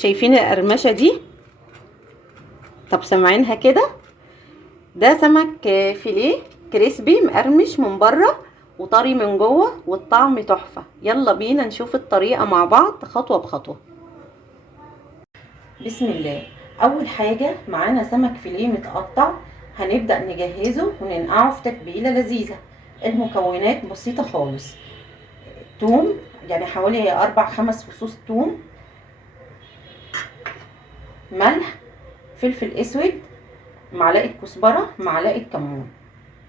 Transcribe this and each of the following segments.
شايفين القرمشه دي؟ طب سامعينها كده؟ ده سمك فيليه كريسبي مقرمش من بره وطري من جوه والطعم تحفه. يلا بينا نشوف الطريقه مع بعض خطوه بخطوه. بسم الله. اول حاجه معانا سمك فيليه متقطع، هنبدا نجهزه وننقعه في تتبيله لذيذه. المكونات بسيطه خالص. توم، يعني حوالي 4-5 فصوص توم، ملح، فلفل اسود، معلقه كزبره، معلقه كمون.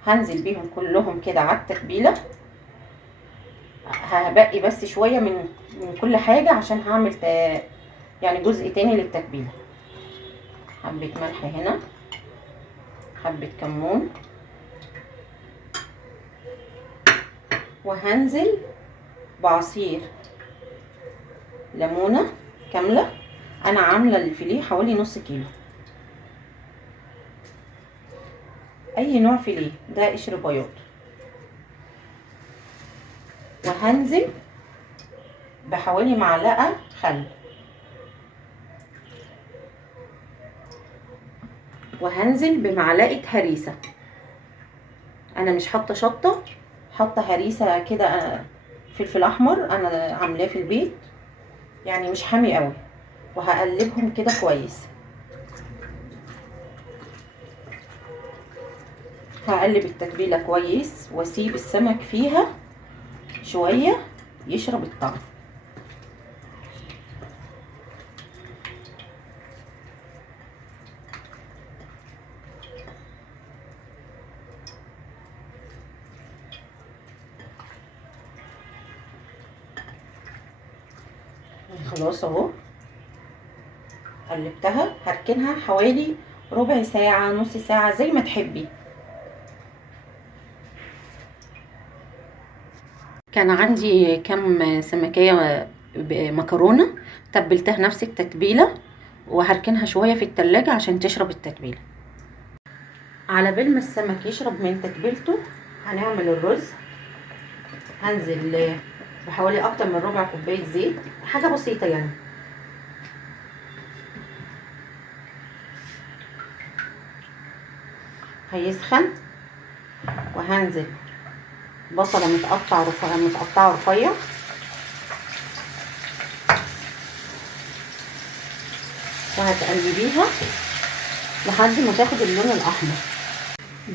هنزل بيهم كلهم كده على التتبيله. هبقي بس شويه من كل حاجه عشان هعمل يعني جزء تاني للتتبيله. حبه ملح هنا، حبه كمون، وهنزل بعصير ليمونه كامله. انا عامله الفيليه حوالي نص كيلو. اي نوع فيليه، ده قشر بياض. وهنزل بحوالي معلقه خل، وهنزل بمعلقه هريسه. انا مش حاطه شطه، حاطه هريسه كده، فلفل احمر انا عاملاه في البيت، يعني مش حامي قوي. وهقلبهم كده كويس. هقلب التتبيله كويس واسيب السمك فيها شويه يشرب الطعم. خلاص اهو قلبتها. هركنها حوالي ربع ساعه نص ساعه زي ما تحبي. كان عندي كم سمكية مكرونة، تبلتها نفس التتبيلة، وهركنها شوية في التلاجة عشان تشرب التتبيلة. على بال ما السمك يشرب من تتبيلته هنعمل الرز. هنزل بحوالي اكتر من ربع كوباية زيت، حاجة بسيطة يعني. هيسخن وهنزل بصلة متقطعة رفيع، وهتقلبيها لحد ما تاخد اللون الاحمر.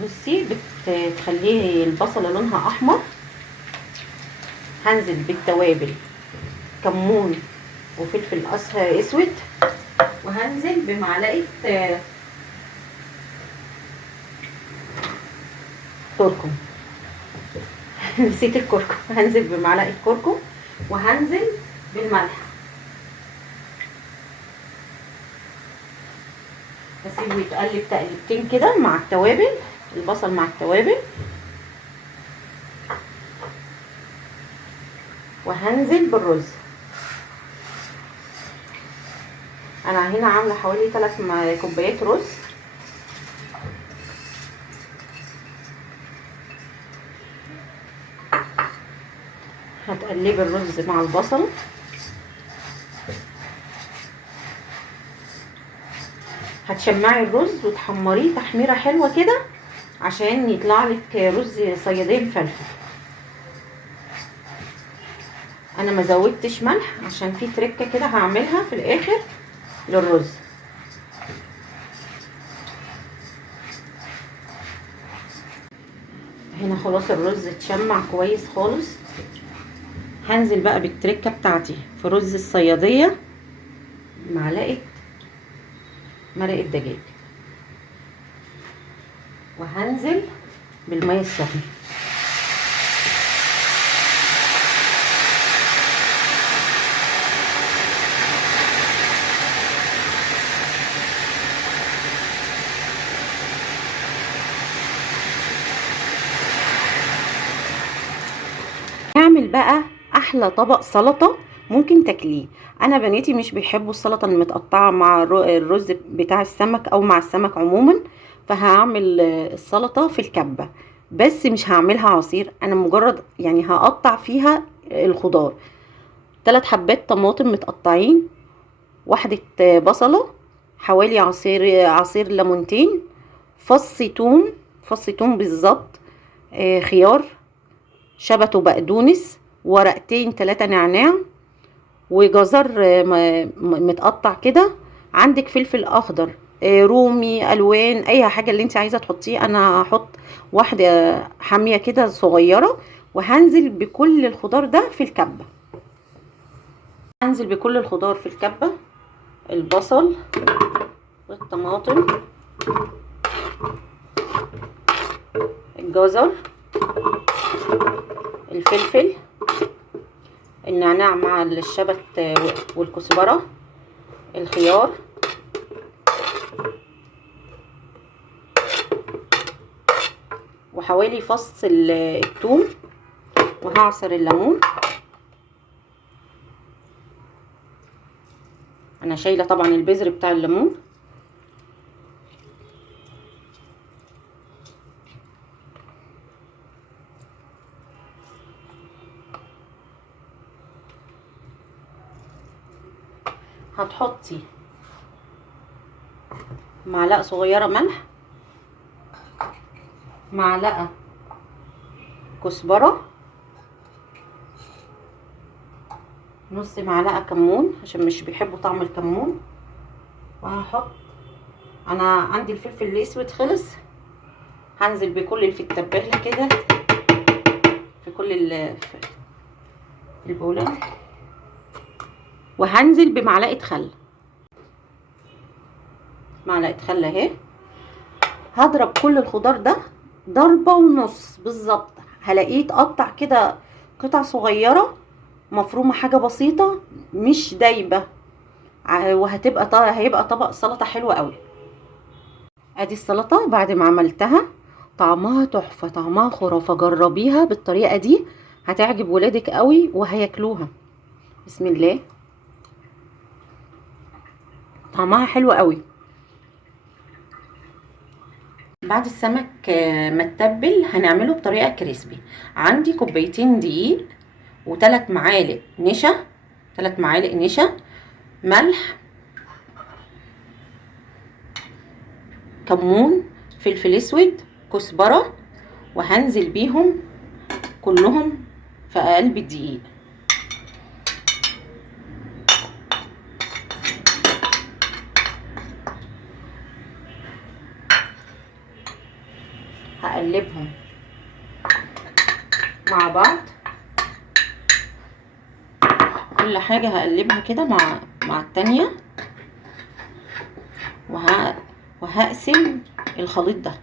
بصي بتخليه البصلة لونها احمر. هنزل بالتوابل، كمون وفلفل اسود، وهنزل بمعلقة كركم. نسيت الكركم. هنزل بمعلقة كركم، وهنزل بالملح. هسيبه يتقلب تقلبتين كده مع التوابل، البصل مع التوابل. وهنزل بالرز. انا هنا عامله حوالي 3 كوبايات رز. هتقلبي الرز مع البصل. هتشمعي الرز وتحمريه تحميره حلوه كده عشان يطلع لك رز صياديه مفلفل. انا ما زودتش ملح عشان في تركه كده هعملها في الاخر للرز. هنا خلاص الرز اتشمع كويس خالص. هنزل بقى بالتركه بتاعتي في رز الصياديه، معلقه مرقه دجاج، وهنزل بالميه السخنه. نعمل بقى احلى طبق سلطه ممكن تاكليه. انا بناتي مش بيحبوا السلطه المتقطعه مع الرز بتاع السمك او مع السمك عموما، فهعمل السلطه في الكبه. بس مش هعملها عصير، انا مجرد يعني هقطع فيها الخضار. 3 حبات طماطم متقطعين، واحدة بصلة، حوالي عصير ليمونتين، فص توم، فص توم بالظبط، خيار، شبت وبقدونس، ورقتين 3 نعناع، وجزر متقطع كده. عندك فلفل اخضر، رومي، الوان، اي حاجه اللي انت عايزه تحطيه. انا هحط واحده حاميه كده صغيره، وهنزل بكل الخضار ده في الكبه. هنزل بكل الخضار في الكبه، البصل والطماطم، الجزر، الفلفل، النعناع مع الشبت والكزبره، الخيار، وحوالي فص الثوم، وهعصر الليمون. انا شايله طبعا البذر بتاع الليمون. هتحطي معلقه صغيره ملح، معلقه كزبره، نص معلقه كمون عشان مش بيحبوا طعم الكمون، وهحط، انا عندي الفلفل الاسود خلص، هنزل بكل اللي في التباله كده في كل البوله، وهنزل بمعلقه خل، معلقه خل اهي. هضرب كل الخضار ده ضربه ونص بالظبط، هلاقيه اتقطع كده قطع صغيره مفرومه، حاجه بسيطه مش دايبه، هيبقى طبق سلطه حلو قوي. ادي السلطه بعد ما عملتها، طعمها تحفه، طعمها خرافه. جربيها بالطريقه دي، هتعجب ولادك قوي وهياكلوها. بسم الله، طعمها حلو قوي. بعد السمك ما تتبل هنعمله بطريقه كريسبي. عندي كوبايتين دقيق، و3 معالق نشا، 3 معالق نشا، ملح، كمون، فلفل اسود، كزبره، وهنزل بيهم كلهم في قلب الدقيق. هقلبهم مع بعض، كل حاجة هقلبها كده مع التانية، وهقسم الخليط ده.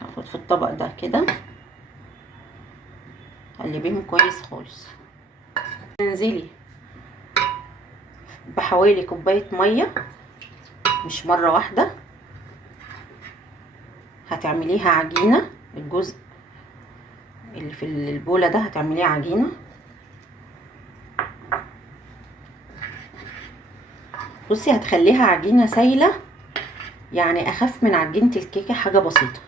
هاخد في الطبق ده كده، قلبيهم كويس خالص. انزلي بحوالي كوباية مية، مش مرة واحدة. هتعمليها عجينة، الجزء اللي في البولة ده هتعمليه عجينة. بصي، هتخليها عجينة سايلة، يعني اخف من عجينة الكيكة، حاجة بسيطة.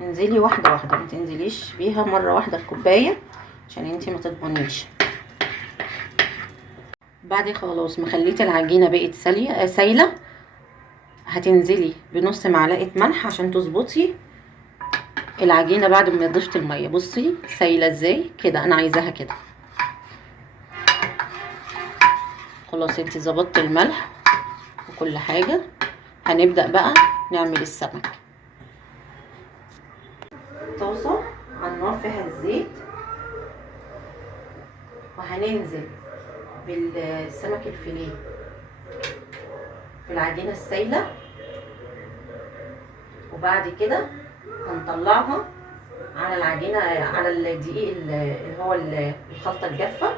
انزلي واحدة واحدة، ما تنزليش بيها مرة واحدة الكوباية عشان انتي ما تضمنيش. بعد خلاص ما خليتي العجينة بقت سايلة، هتنزلي بنص معلقة ملح عشان تظبطي العجينة بعد ما ضفت المية. بصي سايلة ازاي كده، انا عايزاها كده. خلاص انتي ظبطتي الملح وكل حاجة. هنبدأ بقى نعمل السمك. طاسة على النار فيها الزيت، وهننزل بالسمك الفيليه في العجينة السايلة، وبعد كده هنطلعها على العجينة، على الدقيق اللي هو الخلطة الجافة.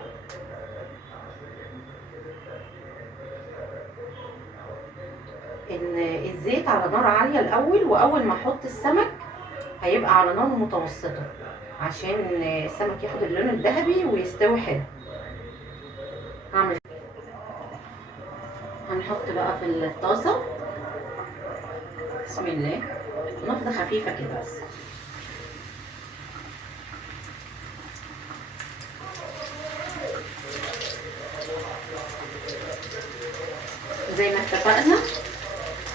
ان الزيت على نار عالية الاول، واول ما احط السمك هيبقى على نار متوسطة عشان السمك ياخد اللون الذهبي ويستوي حلو. هعمل هنحط بقى في الطاسه، بسم الله، نفضه خفيفه كده بس. زي ما اتفقنا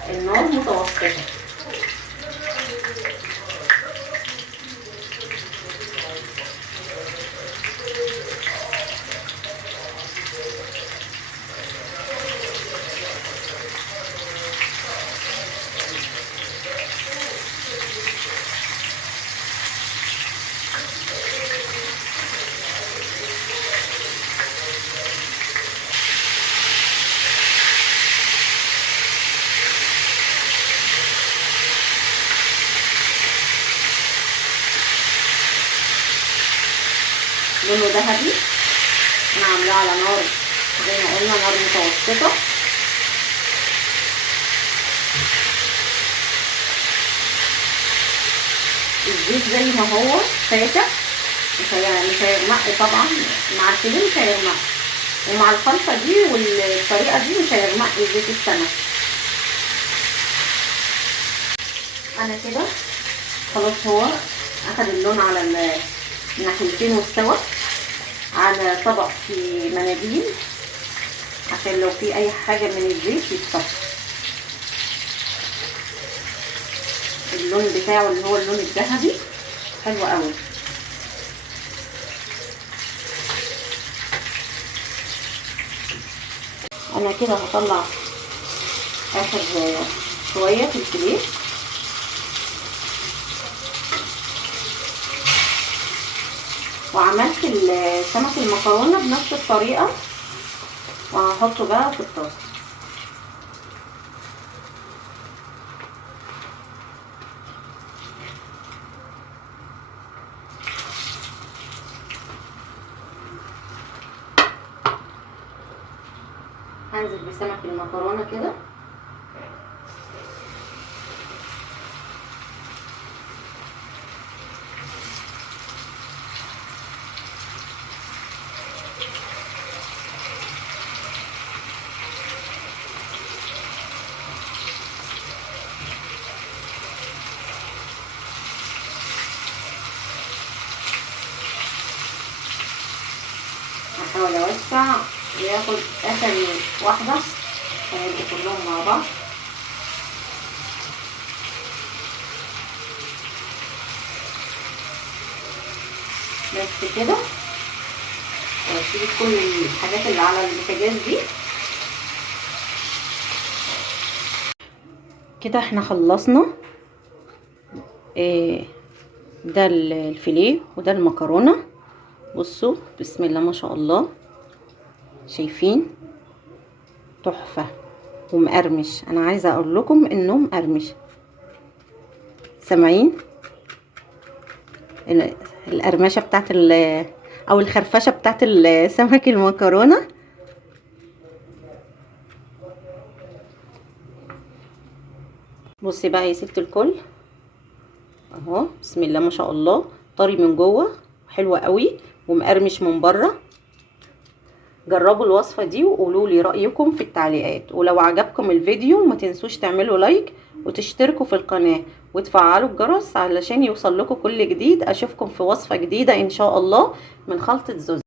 النار متوسطه. لونه ذهبي، انا عاملاه على نار زي ما قلنا نار متوسطه. الزيت زي ما هو فاتح، مش هيغمق طبعا، مع الفيليه مش هيغمق، ومع الخلطه دي والطريقه دي مش هيغمق زيت السمك. انا كده خلاص هو اخد اللون على الناحيتين واستوى على طبق في مناديل عشان لو في اي حاجه من الزيت يتصفى. اللون بتاعه اللي هو اللون الذهبي حلو قوي. انا كده هطلع اخر شويه في الفيليه، وعملت سمك المكرونه بنفس الطريقه وهحطه بقى في الطاسه. هنزل بسمك المكرونه كده، هحاول اوسع وياخد اخر واحده هيبقوا كلهم مع بعض. بس كده، واشيل كل الحاجات اللي على البوتاجاز دي. كده احنا خلصنا. ده الفيليه وده المكرونه. بصوا بسم الله ما شاء الله، شايفين تحفه ومقرمش. انا عايزه اقول لكم انه مقرمش، سامعين القرمشه بتاعت او الخرفشه بتاعت سمك المكرونه. بصي بقى يا ست الكل، اهو بسم الله ما شاء الله، طري من جوه حلوه قوي ومقرمش من بره. جربوا الوصفه دي وقولوا لي رايكم في التعليقات، ولو عجبكم الفيديو ما تنسوش تعملوا لايك وتشتركوا في القناه وتفعلوا الجرس علشان يوصل لكم كل جديد. اشوفكم في وصفه جديده ان شاء الله من خلطه زوز.